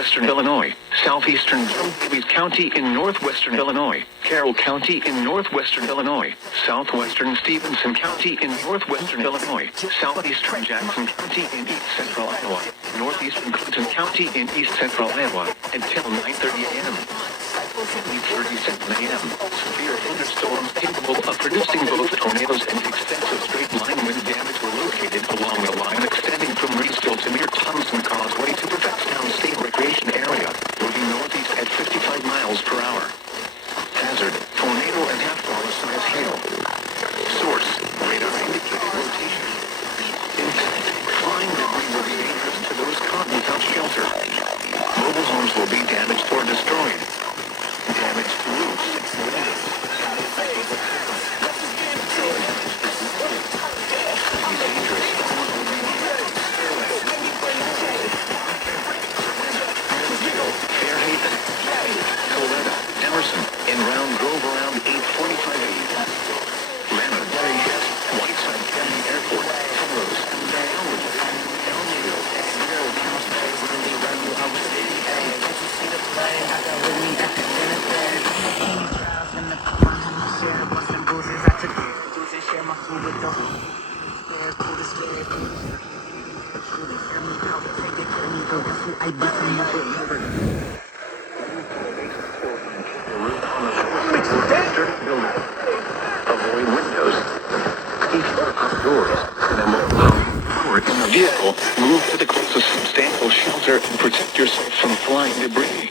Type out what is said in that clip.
northwestern Illinois, southeastern Davies County in northwestern Illinois, Carroll County in northwestern Illinois, southwestern Stevenson County in northwestern Illinois, southeastern Jackson County in east central Iowa, northeastern Clinton County in east central Iowa, until 9:30 a.m. 8:37 a.m. Severe thunderstorms capable of producing both tornadoes and extensive straight-line wind damage were located along the line extending from Reesville to near Thompson Causeway to Perfectstown State Recreation Area, moving northeast at 55 miles per hour. Hazard, tornado and half-dollar size hail. Source, radar indicated rotation. Impact, flying debris will be dangerous to those caught without shelter. Mobile homes will be damaged or destroyed. Damage to roofs, windows. Fairhaven, Coletta, Emerson, and Round Grove around 8:45 a.m. Lemon, Whiteside County Airport, Fellows, Elmville, avoid windows. Keep outdoors. And in the vehicle, move to the closest substantial shelter and protect yourself from flying debris.